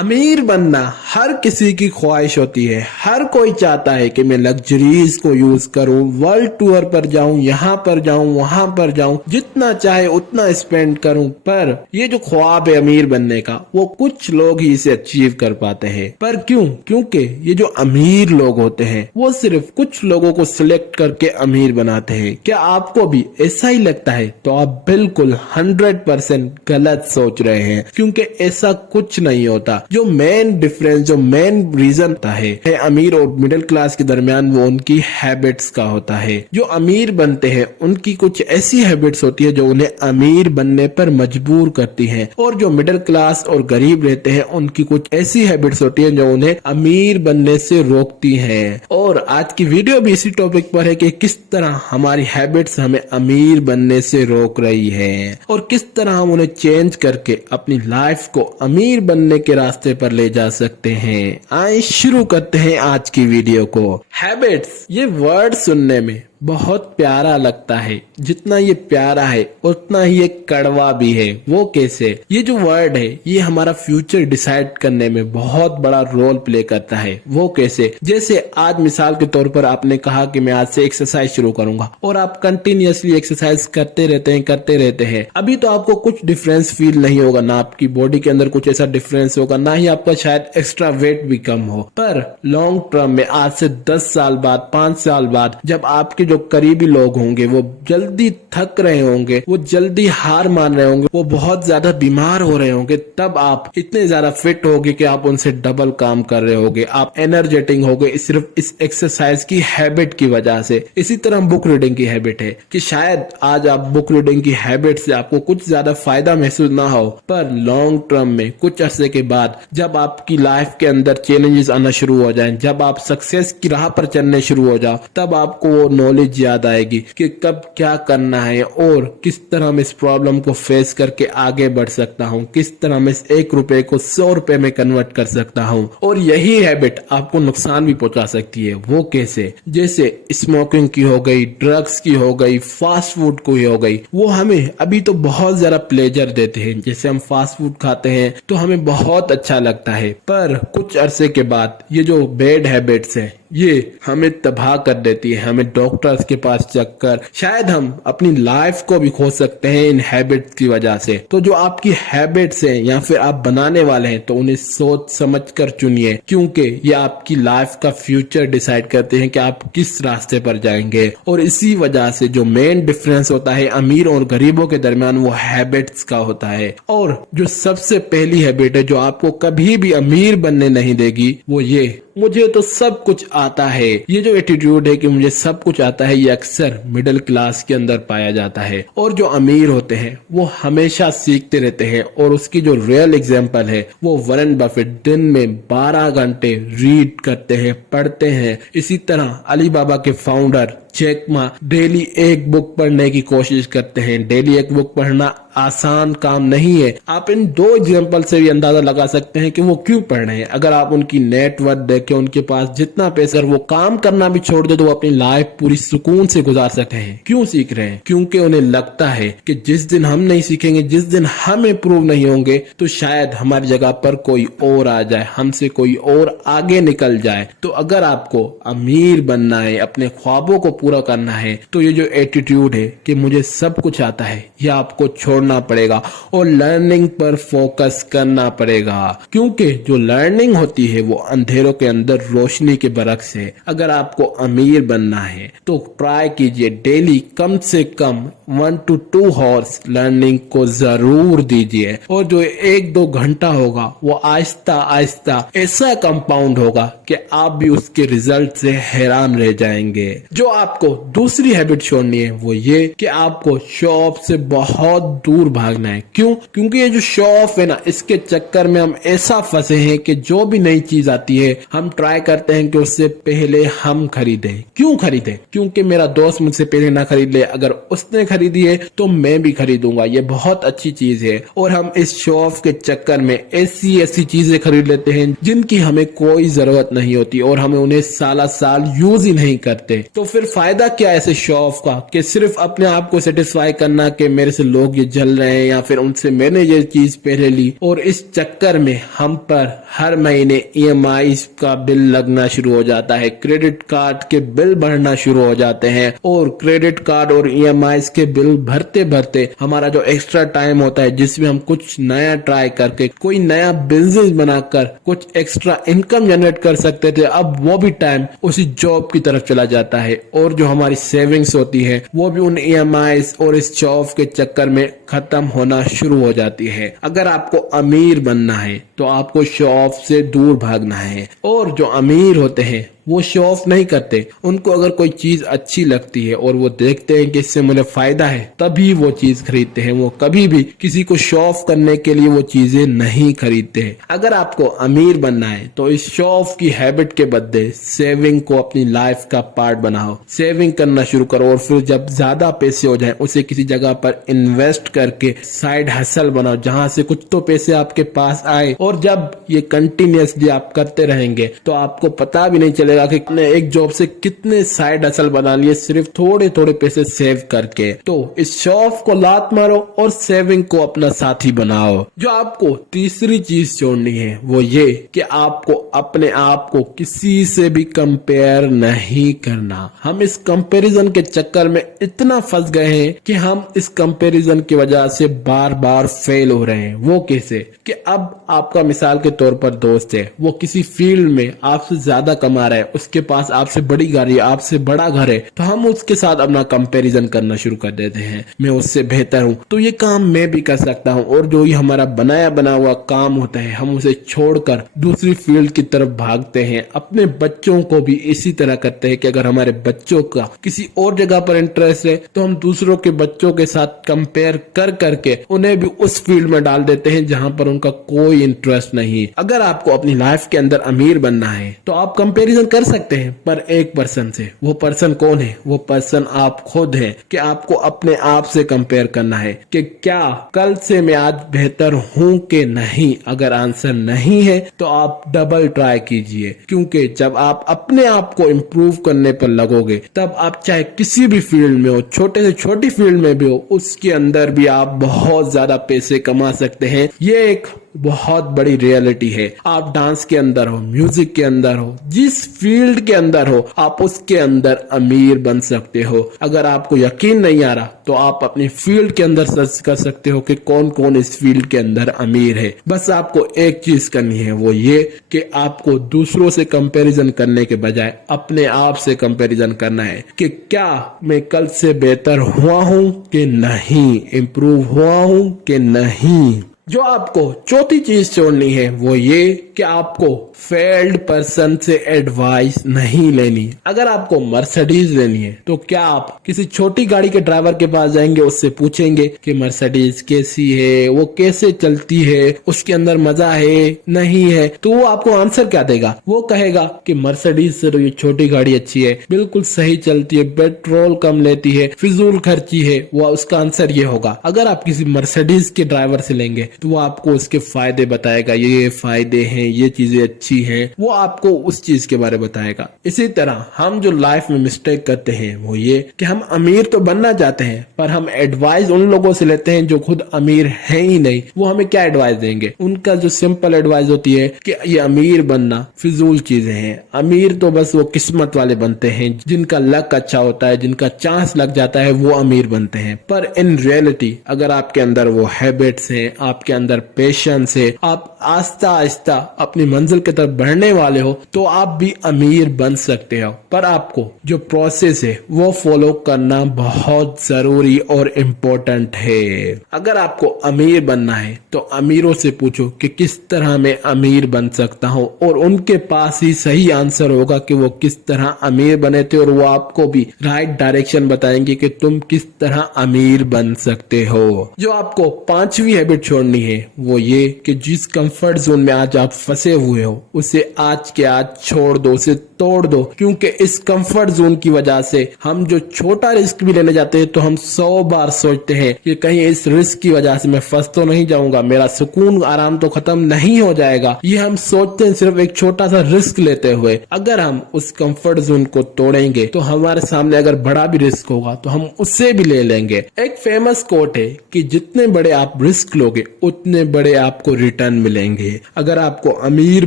अमीर बनना हर किसी की ख्वाहिश होती है। हर कोई चाहता है कि मैं लग्जरीज को यूज करूं, वर्ल्ड टूर पर जाऊं, यहाँ पर जाऊं, वहां पर जाऊं, जितना चाहे उतना स्पेंड करूं। पर ये जो ख्वाब है अमीर बनने का, वो कुछ लोग ही इसे अचीव कर पाते हैं। पर क्यों? क्योंकि ये जो अमीर लोग होते हैं वो सिर्फ कुछ लोगों को सिलेक्ट करके अमीर बनाते हैं। क्या आपको भी ऐसा ही लगता है? तो आप बिल्कुल 100% गलत सोच रहे हैं, क्योंकि ऐसा कुछ नहीं होता। जो मेन डिफरेंस, जो मेन रीजन होता है अमीर और मिडिल क्लास के दरमियान, वो उनकी हैबिट्स का होता है। जो अमीर बनते हैं उनकी कुछ ऐसी हैबिट्स होती है जो उन्हें अमीर बनने पर मजबूर करती हैं, और जो मिडिल क्लास और गरीब रहते हैं उनकी कुछ ऐसी हैबिट्स होती है जो उन्हें अमीर बनने से रोकती हैं। और आज की वीडियो भी इसी टॉपिक पर है कि किस तरह हमारी हैबिट्स हमें अमीर बनने से रोक रही है और किस तरह हम उन्हें चेंज करके अपनी लाइफ को अमीर बनने के रास्ते पर ले जा सकते हैं। आइए शुरू करते हैं आज की वीडियो को। हैबिट्स, ये वर्ड सुनने में बहुत प्यारा लगता है। जितना ये प्यारा है उतना ही ये कड़वा भी है। वो कैसे? ये जो वर्ड है ये हमारा फ्यूचर डिसाइड करने में बहुत बड़ा रोल प्ले करता है। वो कैसे? जैसे आज मिसाल के तौर पर आपने कहा कि मैं आज से एक्सरसाइज शुरू करूंगा, और आप कंटिन्यूअसली एक्सरसाइज करते रहते हैं। अभी तो आपको कुछ डिफरेंस फील नहीं होगा, ना आपकी बॉडी के अंदर कुछ ऐसा डिफरेंस होगा, ना ही आपका शायद एक्स्ट्रा वेट भी कम हो। पर लॉन्ग टर्म में आज से 10 साल बाद, 5 साल बाद, जब आपके जो करीबी लोग होंगे वो जल्दी थक रहे होंगे, वो जल्दी हार मान रहे होंगे, वो बहुत ज्यादा बीमार हो रहे होंगे, तब आप इतने ज्यादा फिट होगे कि आप उनसे डबल काम कर रहे होगे। आप एनर्जेटिक होगे सिर्फ इस एक्सरसाइज की हैबिट की वजह से। इसी तरह बुक रीडिंग की हैबिट है कि शायद आज आप बुक रीडिंग की हैबिट से आपको कुछ ज्यादा फायदा महसूस ना हो, पर लॉन्ग टर्म में कुछ अरसे के बाद जब आपकी लाइफ के अंदर चैलेंजेस आना शुरू हो जाएं, जब आप सक्सेस की राह पर चलने शुरू हो जाओ, तब आपको वो नॉलेज याद आएगी कि कब क्या करना है और किस तरह मैं इस प्रॉब्लम को फेस करके आगे बढ़ सकता हूँ, किस तरह मैं इस 1 रुपए को 100 रुपए में कन्वर्ट कर सकता हूँ। और यही हैबिट आपको नुकसान भी पहुंचा सकती है। वो कैसे? जैसे स्मोकिंग की हो गई, ड्रग्स की हो गई, फास्ट फूड की हो गई। वो हमें अभी तो बहुत ज्यादा प्लेजर देते हैं। जैसे हम फास्ट फूड खाते हैं तो हमें बहुत अच्छा लगता है, पर कुछ अरसे के बाद ये जो बैड हैबिट्स है ये हमें तबाह कर देती है। हमें डॉक्टर्स के पास चक्कर, शायद हम अपनी लाइफ को भी खो सकते हैं इन हैबिट्स की वजह से। तो जो आपकी हैबिट्स हैं या फिर आप बनाने वाले हैं, तो उन्हें सोच समझ कर चुनिए, क्योंकि ये आपकी लाइफ का फ्यूचर डिसाइड करते हैं कि आप किस रास्ते पर जाएंगे। और इसी वजह से जो मेन डिफरेंस होता है अमीर और गरीबों के दरमियान, वो हैबिट्स का होता है। और जो सबसे पहली हैबिट है जो आपको कभी भी अमीर बनने नहीं देगी, वो ये, मुझे तो सब कुछ आता है। ये जो एटीट्यूड है कि मुझे सब कुछ आता है, ये अक्सर मिडिल क्लास के अंदर पाया जाता है। और जो अमीर होते हैं वो हमेशा सीखते रहते हैं, और उसकी जो रियल एग्जांपल है वो वॉरेन बफेट दिन में 12 घंटे रीड करते हैं, पढ़ते हैं। इसी तरह अली बाबा के फाउंडर जैक मा डेली एक बुक पढ़ने की कोशिश करते हैं। डेली एक बुक पढ़ना आसान काम नहीं है। आप इन 2 एग्जांपल से भी अंदाजा लगा सकते हैं कि वो क्यों पढ़ रहे हैं। अगर आप उनकी नेटवर्थ देखें, उनके पास जितना पैसा, वो काम करना भी छोड़ दे तो वो अपनी लाइफ पूरी सुकून से गुजार सकते हैं। क्यों सीख रहे हैं? क्योंकि उन्हें लगता है कि जिस दिन हम नहीं सीखेंगे, जिस दिन हम इम्प्रूव नहीं होंगे, तो शायद हमारी जगह पर कोई और आ जाए, हमसे कोई और आगे निकल जाए। तो अगर आपको अमीर बनना है, अपने ख्वाबों को पूरा करना है, तो ये जो एटीट्यूड है कि मुझे सब कुछ आता है, ये आपको छोड़ना पड़ेगा और लर्निंग पर फोकस करना पड़ेगा। क्योंकि जो लर्निंग होती है वो अंधेरों के अंदर रोशनी के बरक्स है। अगर आपको अमीर बनना है तो ट्राई कीजिए, डेली कम से कम 1 to 2 आवर्स लर्निंग को जरूर दीजिए। और जो 1-2 घंटा होगा वो आहिस्ता आहिस्ता ऐसा कंपाउंड होगा कि आप भी उसके रिजल्ट से हैरान रह जाएंगे। जो आपको दूसरी हैबिट छोड़नी है वो ये कि आपको शो ऑफ से बहुत दूर भागना है। क्यों? क्योंकि ये जो शो ऑफ है ना, इसके चक्कर में हम ऐसा फंसे हैं कि जो भी नई चीज आती है हम ट्राई करते हैं कि उससे पहले हम खरीदें। क्यों खरीदें? क्योंकि मेरा दोस्त मुझसे पहले ना खरीद ले, अगर उसने खरीदी है तो मैं भी खरीदूंगा, ये बहुत अच्छी चीज है। और हम इस शो ऑफ के चक्कर में ऐसी चीजें खरीद लेते हैं जिनकी हमें कोई जरूरत नहीं होती और हमें उन्हें साल यूज ही नहीं करते। तो फिर फायदा क्या है ऐसे शो ऑफ का कि सिर्फ अपने आप को सेटिस्फाई करना कि मेरे से लोग ये जल रहे हैं या फिर उनसे मैंने ये चीज पहले ली, और इस चक्कर में हम पर हर महीने EMI का बिल लगना शुरू हो जाता है, क्रेडिट कार्ड के बिल बढ़ना शुरू हो जाते हैं, और क्रेडिट कार्ड और EMI के बिल भरते भरते हमारा जो एक्स्ट्रा टाइम होता है जिसमें हम कुछ नया ट्राई करके कोई नया बिजनेस बनाकर कुछ एक्स्ट्रा इनकम जनरेट कर सकते थे, अब वो भी टाइम उसी जॉब की तरफ चला जाता है, और जो हमारी सेविंग्स होती है वो भी उन EMI और इस जॉब के चक्कर में खत्म होना शुरू हो जाती है। अगर आपको अमीर बनना है तो आपको शो ऑफ से दूर भागना है, और जो अमीर होते हैं वो शो ऑफ नहीं करते, उनको अगर कोई चीज अच्छी लगती है और वो देखते हैं कि इससे मुझे फायदा है तभी वो चीज खरीदते हैं, वो कभी भी किसी को शो ऑफ करने के लिए वो चीजें नहीं खरीदते हैं। अगर आपको अमीर बनना है तो इस शो ऑफ की हैबिट के बदले सेविंग को अपनी लाइफ का पार्ट बनाओ, सेविंग करना शुरू करो, और फिर जब ज्यादा पैसे हो जाए उसे किसी जगह पर इन्वेस्ट करके साइड हसल बनाओ जहां से कुछ तो पैसे आपके पास आए, और जब ये कंटिन्यूअसली आप करते रहेंगे तो आपको पता भी नहीं चलेगा कि एक जॉब से कितने साइड हसल बना लिए सिर्फ थोड़े थोड़े पैसे सेव करके। तो इस शो ऑफ को लात मारो और सेविंग को अपना साथी बनाओ। जो आपको तीसरी चीज छोड़नी है वो ये कि आपको अपने आप को किसी से भी कंपेयर नहीं करना। हम इस कंपैरिजन के चक्कर में इतना फंस गए हैं कि हम इस कंपैरिजन की वजह से बार बार फेल हो रहे हैं। वो कैसे कि अब आपका मिसाल के तौर पर दोस्त है, वो किसी फील्ड में आपसे ज्यादा कमा रहा है, उसके पास आपसे बड़ी गाड़ी है, आपसे बड़ा घर है, तो हम उसके साथ अपना कंपैरिजन करना शुरू कर देते हैं, मैं उससे बेहतर हूं तो ये काम मैं भी कर सकता हूं, और जो ये हमारा बनाया बना हुआ काम होता है हम उसे छोड़कर दूसरी फील्ड की तरफ भागते हैं। अपने बच्चों को भी इसी तरह करते हैं कि अगर हमारे बच्चों का किसी और जगह पर इंटरेस्ट है तो हम दूसरों के बच्चों के साथ कंपेयर कर करके उन्हें भी उस फील्ड में डाल देते हैं जहां पर उनका कोई इंटरेस्ट नहीं। अगर आपको अपनी लाइफ के अंदर अमीर बनना है तो आप कंपैरिजन कर सकते हैं, पर एक पर्सन से। वो पर्सन कौन है? वो पर्सन आप खुद हैं कि आपको अपने आप से कंपेयर करना है कि क्या कल से मैं आज बेहतर हूं कि नहीं। अगर आंसर नहीं है तो आप डबल ट्राई कीजिए, क्योंकि जब आप अपने आप को इम्प्रूव करने पर लगोगे तब आप चाहे किसी भी फील्ड में हो, छोटे से छोटी फील्ड में भी हो, उसके अंदर भी आप बहुत ज्यादा पैसे कमा सकते हैं। ये एक बहुत बड़ी रियलिटी है। आप डांस के अंदर हो, म्यूजिक के अंदर हो, जिस फील्ड के अंदर हो आप उसके अंदर अमीर बन सकते हो। अगर आपको यकीन नहीं आ रहा तो आप अपनी फील्ड के अंदर सर्च कर सकते हो कि कौन कौन इस फील्ड के अंदर अमीर है। बस आपको एक चीज करनी है, वो ये कि आपको दूसरों से कंपैरिजन करने के बजाय अपने आप से कंपैरिजन करना है कि क्या मैं कल से बेहतर हुआ हूं कि नहीं, इंप्रूव हुआ हूं कि नहीं। जो आपको चौथी चीज छोड़नी है वो ये कि आपको फेल्ड पर्सन से एडवाइस नहीं लेनी। अगर आपको मर्सिडीज लेनी है तो क्या आप किसी छोटी गाड़ी के ड्राइवर के पास जाएंगे, उससे पूछेंगे कि मर्सिडीज कैसी है, वो कैसे चलती है, उसके अंदर मजा है नहीं है, तो वो आपको आंसर क्या देगा? वो कहेगा कि मर्सिडीज से तो ये छोटी गाड़ी अच्छी है, बिल्कुल सही चलती है, पेट्रोल कम लेती है, फिजूल खर्ची है। वो उसका आंसर ये होगा। अगर आप किसी मर्सिडीज के ड्राइवर से लेंगे तो वो आपको उसके फायदे बताएगा, ये फायदे हैं, ये चीजें अच्छी हैं, वो आपको उस चीज के बारे में बताएगा। इसी तरह हम जो लाइफ में मिस्टेक करते हैं वो ये कि हम अमीर तो बनना चाहते हैं पर हम एडवाइस उन लोगों से लेते हैं जो खुद अमीर है ही नहीं। वो हमें क्या एडवाइस देंगे? उनका जो सिंपल एडवाइस होती है कि ये अमीर बनना फिजूल चीजें हैं, अमीर तो बस वो किस्मत वाले बनते हैं, जिनका लक अच्छा होता है, जिनका चांस लग जाता है वो अमीर बनते हैं। पर इन रियलिटी अगर आपके अंदर वो हैबिट्स हैं, आपके अंदर पेशेंस है, आप आस्ता आस्ता अपनी मंजिल की तरफ बढ़ने वाले हो तो आप भी अमीर बन सकते हो। पर आपको जो प्रोसेस है वो फॉलो करना बहुत जरूरी और इम्पोर्टेंट है। अगर आपको अमीर बनना है तो अमीरों से पूछो कि किस तरह मैं अमीर बन सकता हूँ, और उनके पास ही सही आंसर होगा कि वो किस तरह अमीर बने थे, और वो आपको भी राइट डायरेक्शन बताएंगे कि तुम किस तरह अमीर बन सकते हो। जो आपको पांचवी हैबिट छोड़नी तोड़नी है वो ये कि जिस कंफर्ट जोन में आज आप फंसे हुए हो उसे आज के आज छोड़ दो, उसे तोड़ दो। क्योंकि इस कंफर्ट जोन की वजह से हम जो छोटा रिस्क भी लेने जाते हैं तो हम 100 बार सोचते हैं कि कहीं इस रिस्क की वजह से मैं फंस तो नहीं जाऊंगा, मेरा सुकून आराम तो खत्म नहीं हो जाएगा। ये हम सोचते हैं सिर्फ एक छोटा सा रिस्क लेते हुए। अगर हम उस कंफर्ट जोन को तोड़ेंगे तो हमारे सामने अगर बड़ा भी रिस्क होगा तो हम उससे भी ले लेंगे। एक फेमस कोट है कि जितने बड़े आप रिस्क लोगे उतने बड़े आपको रिटर्न मिलेंगे। अगर आपको अमीर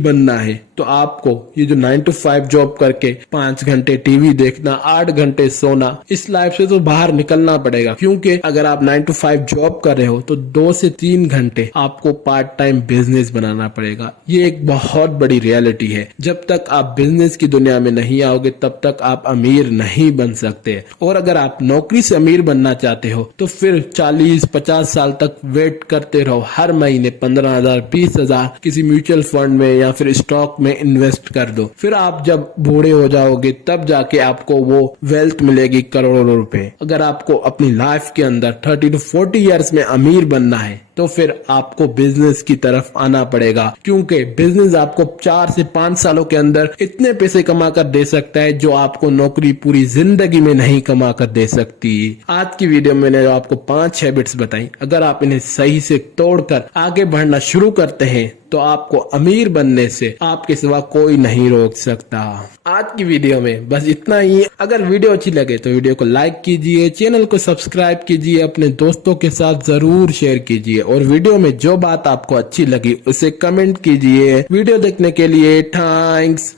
बनना है तो आपको ये जो 9 to 5 जॉब करके 5 घंटे टीवी देखना, 8 घंटे सोना, इस लाइफ से तो बाहर निकलना पड़ेगा। क्योंकि अगर आप 9 to 5 जॉब कर रहे हो तो 2 से 3 घंटे आपको पार्ट टाइम बिजनेस बनाना पड़ेगा। ये एक बहुत बड़ी रियलिटी है। जब तक आप बिजनेस की दुनिया में नहीं आओगे तब तक आप अमीर नहीं बन सकते। और अगर आप नौकरी से अमीर बनना चाहते हो तो फिर 40-50 साल तक वेट करते रहो। हर महीने 15,000 20,000 किसी म्यूचुअल फंड में या फिर स्टॉक में इन्वेस्ट कर दो। फिर आप जब बूढ़े हो जाओगे तब जाके आपको वो वेल्थ मिलेगी, करोड़ों रुपए। अगर आपको अपनी लाइफ के अंदर 30 to 40 इयर्स में अमीर बनना है तो फिर आपको बिजनेस की तरफ आना पड़ेगा। क्योंकि बिजनेस आपको 4 से 5 सालों के अंदर इतने पैसे कमा कर दे सकता है जो आपको नौकरी पूरी जिंदगी में नहीं कमा कर दे सकती। आज की वीडियो में मैंने आपको 5 हैबिट्स बताई, अगर आप इन्हें सही से तोड़कर आगे बढ़ना शुरू करते हैं तो आपको अमीर बनने से आपके सिवा कोई नहीं रोक सकता। आज की वीडियो में बस इतना ही। अगर वीडियो अच्छी लगे तो वीडियो को लाइक कीजिए, चैनल को सब्सक्राइब कीजिए, अपने दोस्तों के साथ जरूर शेयर कीजिए और वीडियो में जो बात आपको अच्छी लगी उसे कमेंट कीजिए। वीडियो देखने के लिए थैंक्स।